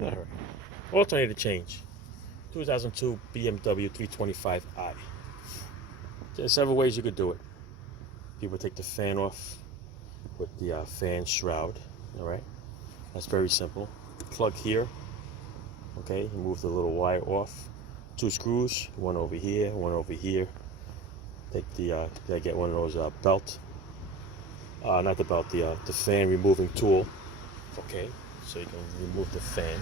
All right. Alternator change. 2002 BMW 325i. There's several ways you could do it. People take the fan off with the fan shroud. All right. That's very simple. Plug here. Okay. You move the little wire off. 2 screws. One over here. One over here. Take the get one of those belt. Not the belt. The fan removing tool. Okay. So you can remove the fan.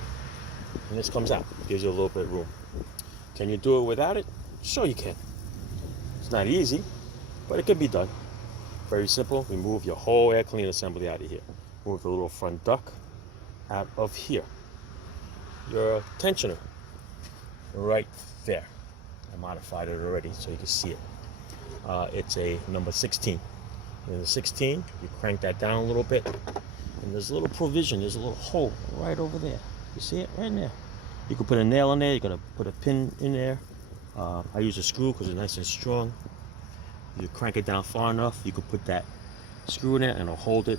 And this comes out. Gives you a little bit of room. Can you do it without it? Sure you can. It's not easy, but it can be done. Very simple. Remove your whole air cleaner assembly out of here. Move the little front duct out of here. Your tensioner right there. I modified it already so you can see it. It's a number 16. In the 16, you crank that down a little bit, and there's a little provision. There's a little hole right over there. You see it right in there. You can put a nail in there. You're gonna put a pin in there. I use a screw because it's nice and strong. You crank it down far enough, you can put that screw in there and it'll hold it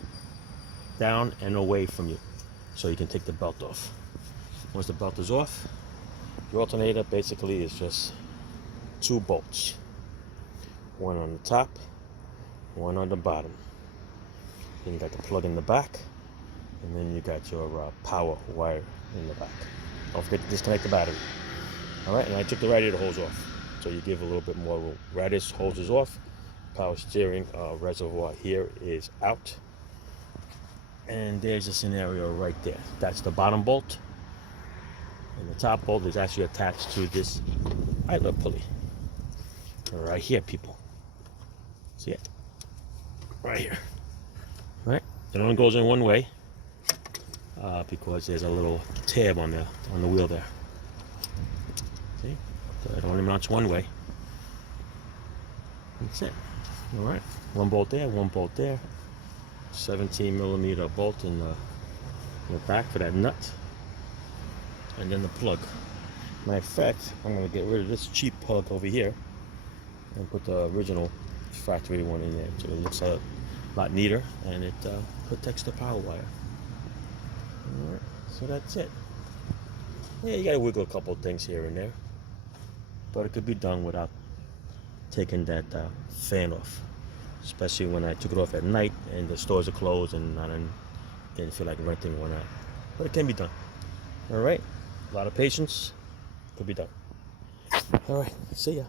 down and away from you, so you can take the belt off. Once the belt is off, the alternator basically is just 2 bolts. One on the top, one on the bottom. Then you got the plug in the back, and then you got your power wire in the back. Don't forget to disconnect the battery. All right, and I took the radiator hose off, so you give a little bit more room. Radiator hose is off. Power steering reservoir here is out. And there's a scenario right there. That's the bottom bolt. And the top bolt is actually attached to this idler pulley. Right here, people. See it? Right here. All right? It only goes in one way because there's a little tab on the wheel there. See? So it only mounts one way. That's it. All right. One bolt there, one bolt there. 17mm bolt in the back for that nut. And then the plug. Matter of fact, I'm going to get rid of this cheap plug over here and put the original factory one in there, so it looks a lot neater and it protects the power wire. All right, so that's it. Yeah, you got to wiggle a couple of things here and there, but it could be done without taking that fan off, especially when I took it off at night and the stores are closed and I didn't feel like renting one out. But it can be done. All right, a lot of patience, could be done. All right, see ya.